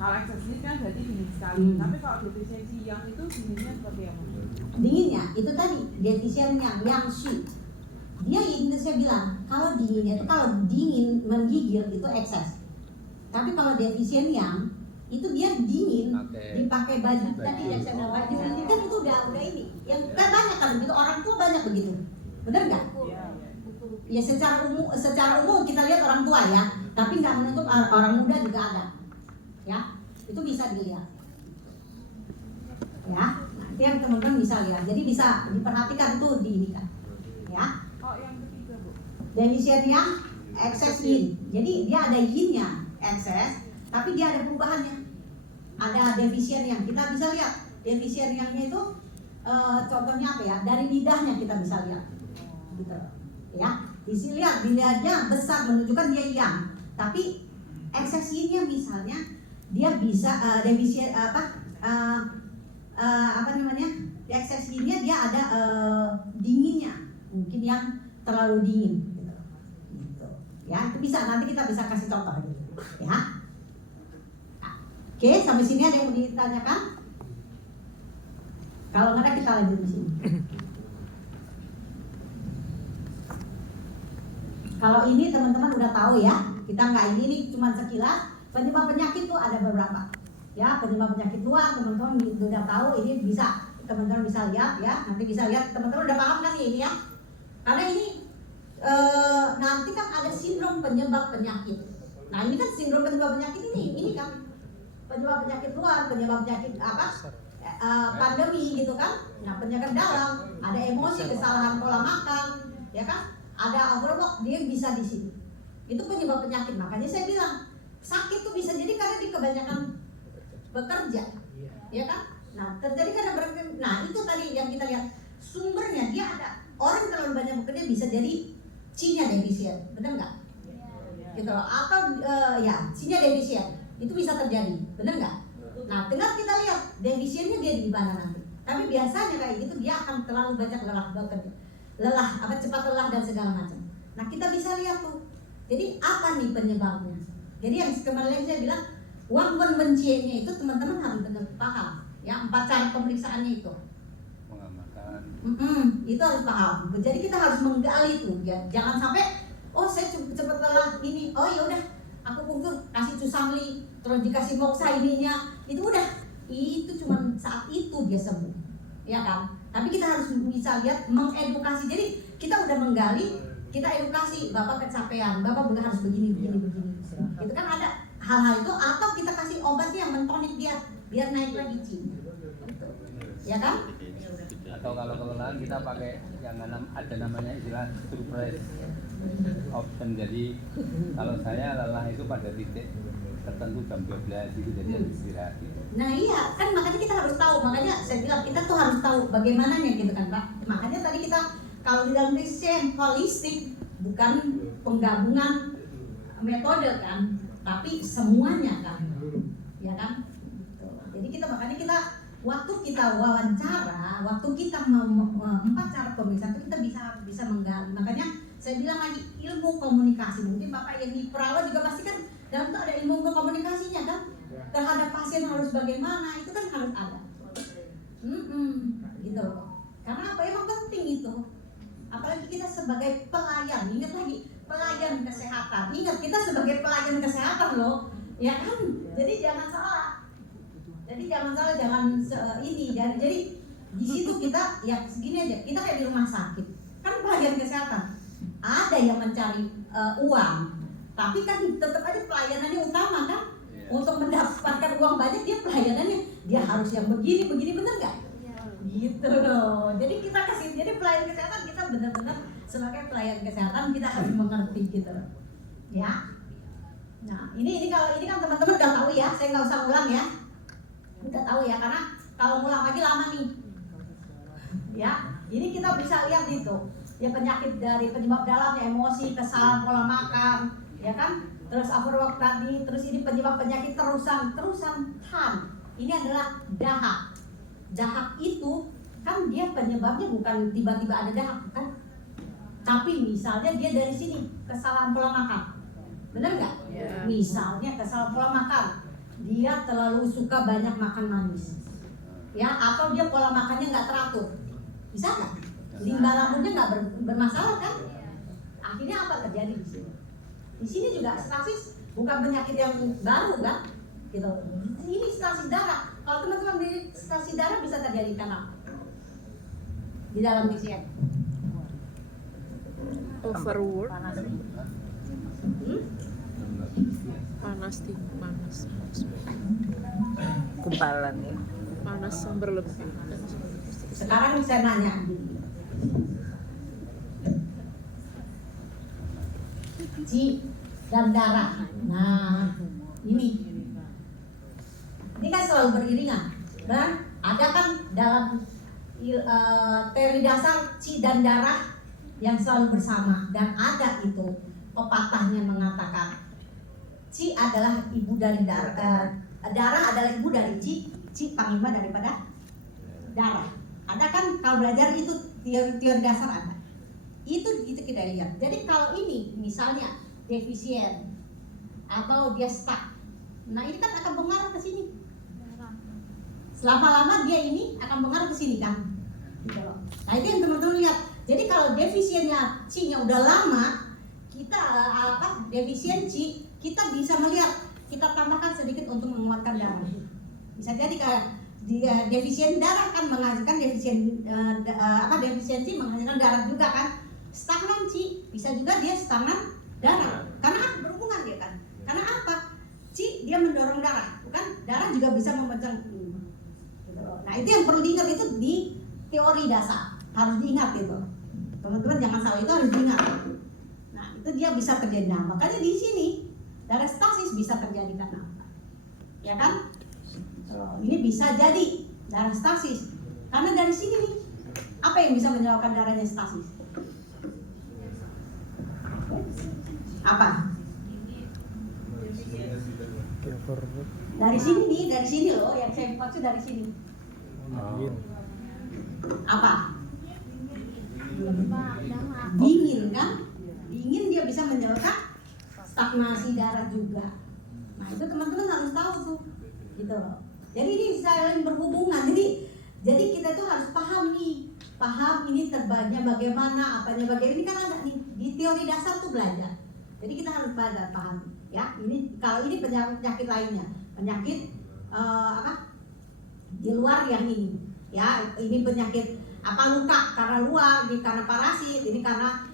Kalau ekses kan berarti dingin sekali. Tapi kalau defisiensi yang itu dinginnya seperti apa? Dinginnya itu tadi defisien yang shi. Dia ini saya bilang kalau dinginnya itu kalau dingin menggigil itu ekses. Tapi kalau defisien yang itu dia dingin dipakai baju tadi yang saya bilang baju ini kan itu udah ini yang kan banyak kan begitu, orang tua banyak begitu, benar nggak? Ya secara umum kita lihat orang tua ya, tapi nggak menutup orang muda juga ada ya, itu bisa dilihat ya. Nanti yang teman-teman bisa lihat, jadi bisa diperhatikan tuh di ini kan ya. Oh yang ketiga Bu, defisien yang ekses yin, jadi dia ada yinnya ekses, tapi dia ada perubahannya. Ada defisien yang kita bisa lihat, defisien yangnya itu contohnya apa ya? Dari lidahnya kita bisa lihat, gitu ya. Dilihatnya besar menunjukkan dia yang, tapi ekses yinnya misalnya dia bisa defisien apa namanya? Ekses yinnya dia ada dinginnya, mungkin yang terlalu dingin, gitu. Ya itu bisa, nanti kita bisa kasih contoh gitu, ya. Oke, sampai sini ada yang mau ditanyakan? Kalau nggak ada kita lanjut di sini. Kalau ini teman-teman udah tahu ya, kita nggak ini cuma sekilas. Penyebab penyakit tuh ada beberapa. Ya, penyebab penyakit luar teman-teman udah tahu, ini bisa teman-teman bisa lihat ya. Nanti bisa lihat teman-teman udah paham kan ini ya? Karena ini nanti kan ada sindrom penyebab penyakit. Nah ini kan sindrom penyebab penyakit ini kan. Penyebab penyakit luar, penyebab penyakit apa? Pandemi gitu kan. Nah, penyakit dalam, ada emosi, kesalahan pola makan, ya kan? Ada overwork, dia bisa di sini. Itu penyebab penyakit. Makanya saya bilang, sakit tuh bisa jadi karena dia kebanyakan bekerja. Ya kan? Nah, terjadi karena bekerja. Nah, itu tadi yang kita lihat. Sumbernya dia ada. Orang terlalu banyak bekerja bisa jadi C-nya defisien. Benar nggak? Gitu loh. Atau ya, C-nya defisien. Itu bisa terjadi, benar nggak? Nah, tinggal kita lihat defisiennya dia di mana nanti. Tapi biasanya kayak gitu dia akan terlalu banyak cepat lelah dan segala macam. Nah, kita bisa lihat tuh. Jadi apa nih penyebabnya? Jadi yang kemarin saya bilang, one bencinya itu teman-teman harus benar paham. Ya, 4 cara pemeriksaannya itu. Pengamatan. Itu harus paham. Jadi kita harus menggali tuh. Ya. Jangan sampai, oh saya cepat lelah ini, oh ya udah. Aku pungkur kasih cusamli, terus dikasih moksa ininya, itu udah, itu cuma saat itu dia sembuh, ya kan? Tapi kita harus bisa lihat, mengedukasi. Jadi kita udah menggali, kita edukasi, bapak kecapean, bapak udah harus begini. Itu kan ada hal-hal itu, atau kita kasih obat yang mentonik dia, biar naik lagi cinta, ya kan? Atau kalau kelelahan kita pakai yang ada namanya istilah surprise option. Jadi kalau saya lelah itu pada titik tertentu jam 12 gitu, jadi harus istirahat gitu. Nah iya, kan makanya kita harus tahu. Makanya saya bilang kita tuh harus tahu bagaimananya gitu kan Pak. Makanya tadi kita kalau di dalam riset holistik bukan penggabungan metode kan, tapi semuanya kan, ya kan? Jadi makanya kita waktu kita wawancara, waktu kita 4 cara pemeriksaan itu kita bisa menggali. Makanya saya bilang lagi ilmu komunikasi. Mungkin Bapak yang di perawat juga pasti kan dalam itu ada ilmu komunikasinya kan. Terhadap pasien harus bagaimana, itu kan harus ada. Gitu loh. Karena apa emang penting itu. Apalagi kita sebagai pelayan, ingat lagi pelayan kesehatan. Ingat kita sebagai pelayan kesehatan loh, ya kan. Jadi jangan salah. Jadi di situ kita ya segini aja. Kita kayak di rumah sakit. Kan pelayan kesehatan. Ada yang mencari uang, tapi kan tetap aja pelayanannya utama kan. Untuk mendapatkan uang banyak dia pelayanannya dia harus yang begini bener nggak? Gitu loh. Jadi kita jadi pelayan kesehatan kita benar-benar sebagai pelayan kesehatan kita harus mengerti gitu loh. Ya. Nah ini kalau ini kan teman-teman udah tahu ya, saya nggak usah ulang ya. Udah tahu ya, karena kalau ngulang lagi lama nih. Ya, ini kita bisa lihat itu. Ya penyakit dari penyebab dalam, emosi, kesalahan pola makan, ya kan? Terus overwork tadi, terus ini penyebab penyakit terusan Han. Ini adalah dahak. Dahak itu kan dia penyebabnya bukan tiba-tiba ada dahak kan? Tapi misalnya dia dari sini kesalahan pola makan. Benar nggak? Yeah. Misalnya kesalahan pola makan. dia terlalu suka banyak makan manis, ya, atau dia pola makannya nggak teratur, bisa nggak? Limbah rambutnya nggak bermasalah kan? Akhirnya apa terjadi di sini? Di sini juga stasis bukan penyakit yang baru kan? Gitu. Ini stasis darah. Kalau teman-teman di stasis darah bisa terjadi karena apa? Di dalam TCM. Overwork, Hmm? panas. Kumpalan ya. Panas yang berlebih. Sekarang saya nanya, Ci dan darah. Nah, ini kan selalu beriringan. Dan ada kan dalam teori dasar Ci dan darah yang selalu bersama, dan ada itu pepatahnya mengatakan Ci adalah ibu dari darah, darah adalah ibu dari Ci panglima daripada darah. Ada kan kalau belajar itu teori dasar ada. Itu kita lihat. Jadi kalau ini misalnya defisien atau dia stuck, nah ini kan akan pengaruh ke sini. Selama-lama dia ini akan pengaruh ke sini kan. Gitu loh. Nah itu yang teman-teman lihat. Jadi kalau defisiennya C-nya udah lama, kita defisien C, kita bisa melihat, kita tambahkan sedikit untuk menguatkan darah. Bisa jadi kayak defisien darah kan menghasilkan defisiensi menghasilkan darah juga kan. Stagnan C, bisa juga dia stagnan darah. Karena apa? Berhubungan dia kan. Karena apa? C dia mendorong darah, bukan? Darah juga bisa memecah. Nah itu yang perlu diingat, itu di teori dasar harus diingat itu. Teman-teman jangan salah, itu harus diingat. Nah itu dia bisa terjadi. Nah makanya di sini darah stasis bisa terjadi karena apa? Ya kan? Ini bisa jadi darah stasis karena dari sini nih, apa yang bisa menyebabkan darahnya stasis? Apa? Dari sini nih, dari sini loh, yang saya maksud dari sini. Apa? Dingin kan? Dingin dia bisa menyebabkan stagnasi darah juga. Nah itu teman-teman harus tahu tuh, gitu loh. Jadi ini saling berhubungan. Jadi kita tuh harus paham nih, paham ini terbagnya bagaimana, apanya bagaimana. Ini kan ada di teori dasar tuh belajar. Jadi kita harus belajar paham, ya. Ini kalau ini penyakit lainnya, penyakit di luar yang ini, ya. Ini penyakit luka karena luar, ini karena parasit, ini karena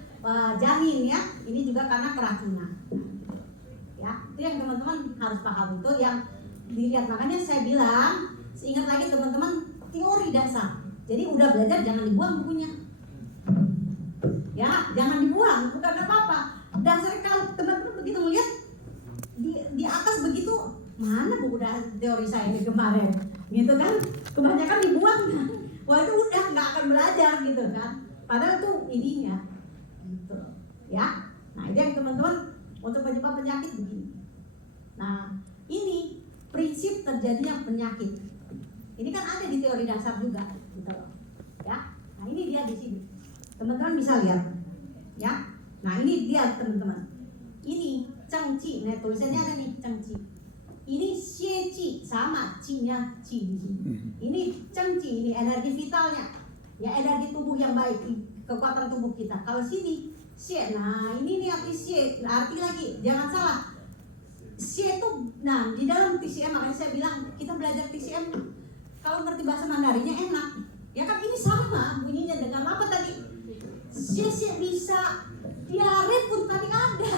janin, ya. Ini juga karena keracunan. Ya, itu yang teman-teman harus paham, itu yang dilihat. Makanya saya bilang, ingat lagi teman-teman, teori dasar. Jadi udah belajar jangan dibuang bukunya. Ya, jangan dibuang, bukan apa-apa. Dasarnya kalau teman-teman begitu melihat di atas begitu, mana buku teori saya ini kemarin, gitu kan? Kebanyakan dibuang kan? Wah itu udah nggak akan belajar gitu kan? Padahal itu ininya, gitu, ya. Nah itu yang teman-teman untuk penyebab penyakit begini. Nah ini prinsip terjadinya penyakit. Ini kan ada di teori dasar juga, gitu, ya. Nah ini dia di sini, teman-teman bisa lihat, ya. Nah ini dia teman-teman. Ini cengci, nah tulisannya ada nih cengci. Ini xie ci sama ci-nya ci di sini. Ini cengci, ini energi vitalnya, ya energi tubuh yang baik, kekuatan tubuh kita. Kalau sini xie, nah ini nih arti xie, arti lagi, jangan salah. Xie itu, nah di dalam TCM makanya saya bilang kita belajar TCM. Kalau ngerti bahasa Mandarinnya enak, ya kan ini sama bunyinya dengan apa tadi? Xie bisa. Diare pun tadi ada,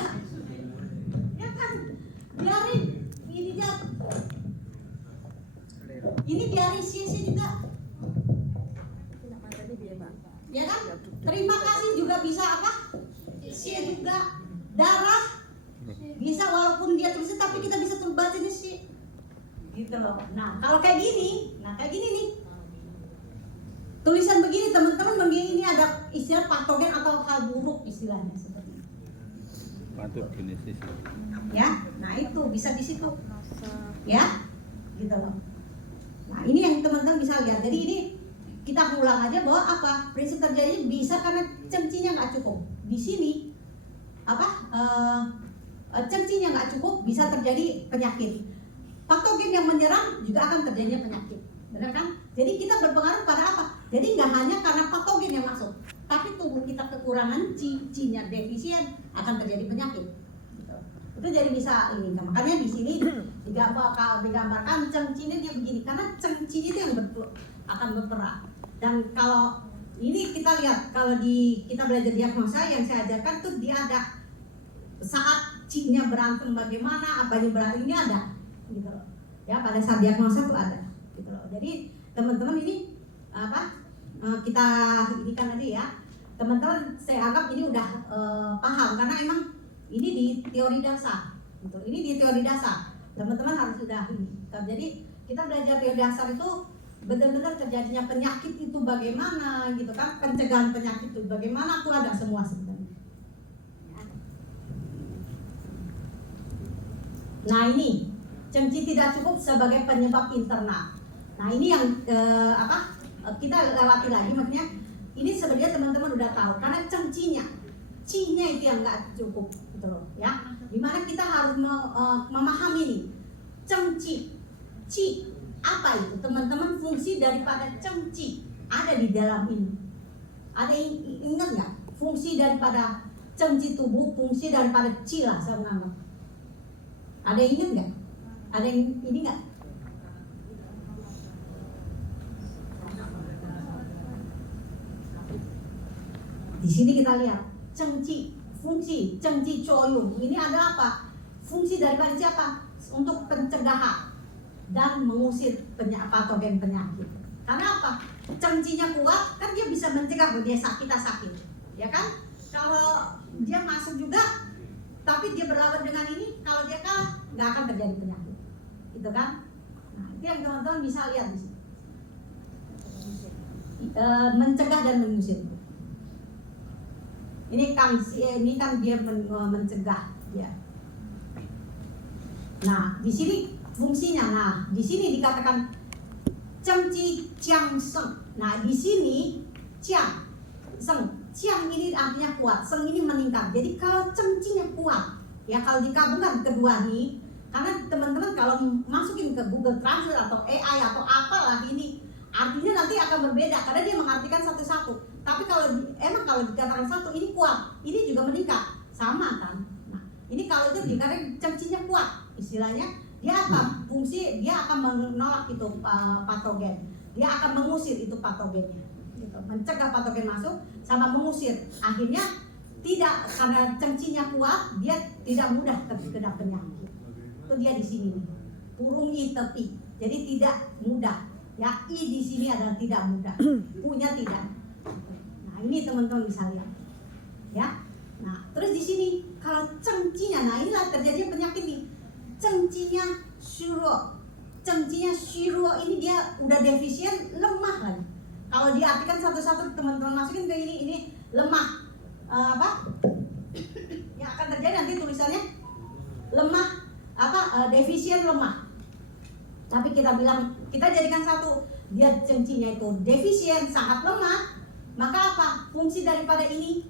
ya kan? Diare ini dia, ini diare sih juga, ya kan? Terima kasih juga bisa apa? Sih juga darah bisa walaupun dia tulisnya tapi kita bisa bacanya sih, gitu loh. Nah kalau kayak gini, nih. Tulisan begini teman-teman, begini ini ada istilah patogen atau hal buruk istilahnya seperti itu. Patogenesis. Ya, nah itu bisa di situ. Ya, gitu loh. Nah ini yang teman-teman bisa lihat. Jadi ini kita ulang aja bahwa apa prinsip terjadi bisa karena cengcinya nggak cukup. Di sini cengcinya nggak cukup bisa terjadi penyakit. patogen yang menyerang juga akan terjadinya penyakit, benar kan? Jadi kita berpengaruh pada apa? Jadi nggak hanya karena patogen yang masuk, tapi tubuh kita kekurangan C-nya defisien akan terjadi penyakit. Gitu. Itu jadi bisa ini, makanya di sini digambarkan cengcinya dia begini, karena cengci itu yang akan berperan. Dan kalau ini kita lihat, kalau kita belajar diagnosa yang saya ajarkan tuh dia ada saat C-nya berantem bagaimana, apanya berantem, ini ada gitu loh. Ya, pada saat diagnosa tuh ada gitu loh. Jadi teman-teman ini kita ini kan tadi ya, teman-teman saya anggap ini udah paham karena emang ini di teori dasar gitu. Ini di teori dasar. Teman-teman harus sudah ini. Jadi kita belajar teori dasar itu benar-benar terjadinya penyakit itu bagaimana gitu kan, pencegahan penyakit itu bagaimana tuh ada semua sebenarnya. Nah ini cengci tidak cukup sebagai penyebab internal. Nah ini yang kita lewati lagi, maksudnya ini sebenarnya teman-teman udah tahu karena cengcinya, C-nya itu yang nggak cukup gitu loh ya. Dimana kita harus memahami nih cengci, C apa itu teman-teman, fungsi daripada cengci ada di dalam ini. Ada yang ingat nggak fungsi daripada cengci tubuh, fungsi daripada C lah saya menganggap. Ada yang ingat nggak? Ada yang ini nggak? Di sini kita lihat cengci, fungsi cengci coyung ini ada apa? Fungsi daripada siapa? Untuk pencegahan dan mengusir patogen penyakit. Karena apa? Cengcinya kuat kan dia bisa mencegah kalau dia sakit, ya kan? Kalau dia masuk juga, tapi dia berlawan dengan ini, kalau dia kalah nggak akan terjadi penyakit, gitu kan? Nah itu yang teman-teman bisa lihat di sini. Mencegah dan mengusir. Ini kan dia mencegah ya. Nah di sini fungsinya, nah di sini dikatakan cengci ciang seng. Nah di sini ciang seng, ciang ini artinya kuat, seng ini meningkat. Jadi kalau cengcinya kuat, ya kalau digabungkan kedua ini, karena teman-teman kalau masukin ke Google Translate atau AI atau apalah ini, artinya nanti akan berbeda karena dia mengartikan satu-satu. Tapi kalau dikatakan satu ini kuat, ini juga meningkat, sama kan? Nah ini kalau itu dikatakan cengcinya kuat, istilahnya dia apa fungsi, dia akan menolak itu patogen, dia akan mengusir itu patogennya gitu. Mencegah patogen masuk sama mengusir, akhirnya tidak, karena cengcinya kuat dia tidak mudah terkena penyakit. Itu dia di sini nih, purung i tepi, jadi tidak mudah ya. I di sini adalah tidak mudah, punya tidak. Nah ini teman-teman bisa lihat ya. Nah terus di sini kalau cengcinya, nah inilah terjadi penyakit nih. Cengcinya syuro, cengcinya syuro ini dia udah defisien, lemah kan. Kalau diartikan satu-satu teman-teman masukin ke ini lemah, yang akan terjadi nanti tulisannya lemah, defisien lemah. Tapi kita bilang, kita jadikan satu, dia cengcinya itu defisien, sangat lemah, maka apa? Fungsi daripada ini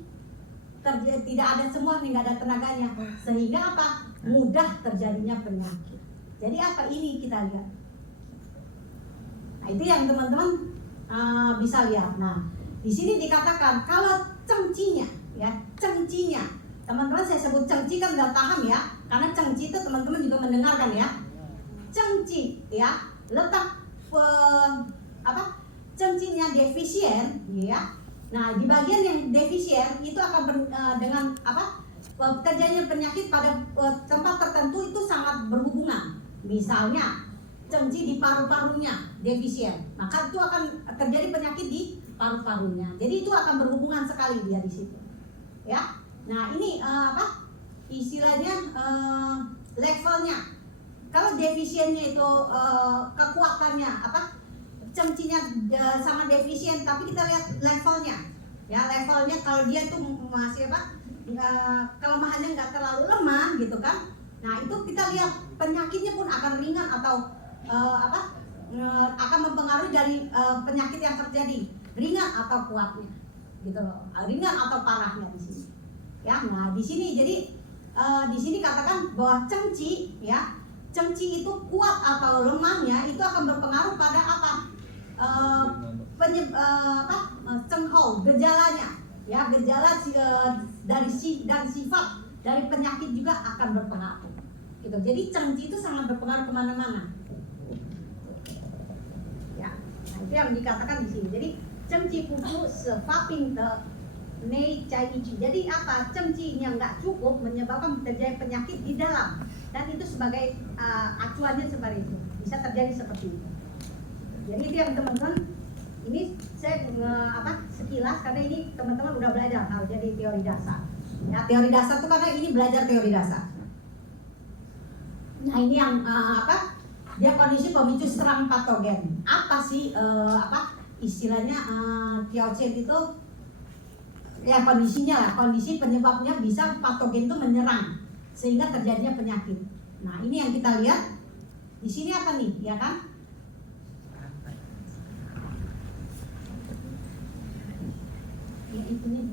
tidak ada semua, nggak ada tenaganya, sehingga apa? Mudah terjadinya penyakit. Jadi apa ini kita lihat. Nah itu yang teman-teman bisa lihat. Nah di sini dikatakan kalau cengcinya, ya cengcinya, teman-teman saya sebut cengci kan udah paham ya, karena cengci itu teman-teman juga mendengarkan ya. Cengci ya letak cengcinya defisien, ya. Nah di bagian yang defisien itu akan dengan terjadinya penyakit pada tempat tertentu itu sangat berhubungan. Misalnya cengci di paru-parunya defisien, maka itu akan terjadi penyakit di paru-parunya. Jadi itu akan berhubungan sekali dia di situ. Ya. Nah, ini istilahnya levelnya. Kalau defisiennya itu kekuatannya cengcinya sangat defisien, tapi kita lihat levelnya. Ya, levelnya kalau dia itu masih kelemahannya nggak terlalu lemah gitu kan. Nah itu kita lihat penyakitnya pun akan ringan atau akan mempengaruhi dari penyakit yang terjadi, ringan atau kuatnya gitu loh, ringan atau parahnya di sini ya. Nah di sini jadi di sini katakan bahwa cengci ya cengci itu kuat atau lemahnya itu akan berpengaruh pada apa? Cenghou, gejalanya, ya gejala dari sifat dari penyakit juga akan berpengaruh. Gitu. Jadi cengci itu sangat berpengaruh kemana-mana. Ya, nah itu yang dikatakan di sini. Jadi cengci pupu sepaping de nei cai ichi. Jadi apa? Cengcinya nggak cukup menyebabkan terjadi penyakit di dalam. Dan itu sebagai acuannya seperti itu. Bisa terjadi seperti itu. Jadi itu yang teman-teman, ini saya sekilas karena ini teman-teman udah belajar hal jadi teori dasar. Ya, teori dasar itu karena ini belajar teori dasar. Nah ini yang dia kondisi pemicu serang patogen. Apa sih istilahnya Kiao Chen itu ya kondisinya lah, kondisi penyebabnya bisa patogen itu menyerang sehingga terjadinya penyakit. Nah ini yang kita lihat di sini apa nih, ya kan? Ya, itu nih.